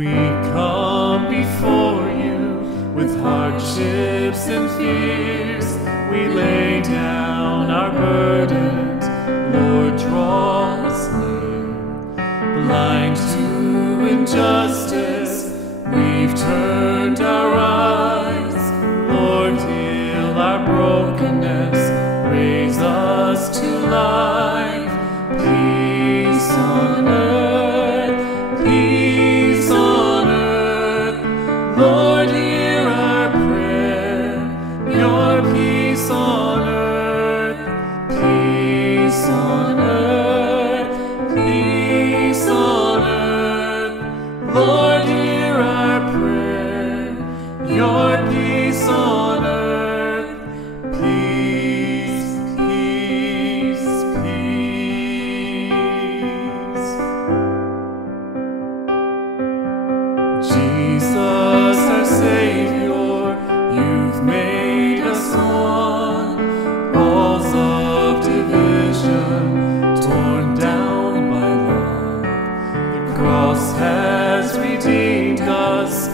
We come before you with hardships and fears. We lay down our burdens, Lord, draw us near. Blind to injustice, we've turned our eyes. Lord, heal our brokenness, raise us to life. Peace on earth, peace on earth. Lord, hear our prayer, your peace on earth, peace on earth, peace on earth. Lord, hear our prayer, your peace on earth, peace, peace, peace. Jesus, our Savior, you've made us one. Walls of division torn down by love. The cross has redeemed us.